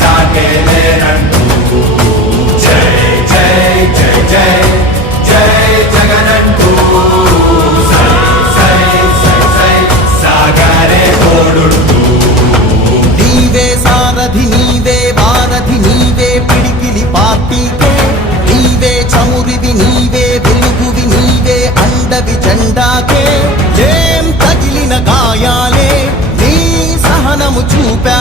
సాగేలేనంటూ జై జై జై జై జై జగనంటూ సై సై సై సై సాగరే ఓడుతూ నీవే సారథి నీవే వారధి నీవే పిడికిలి పార్టీకే నీవే చమురివి నీవే వెలుగువి నీవే అండవి జెండాకే ఏం తగిలిన గాయాలే నీ సహనము చూపా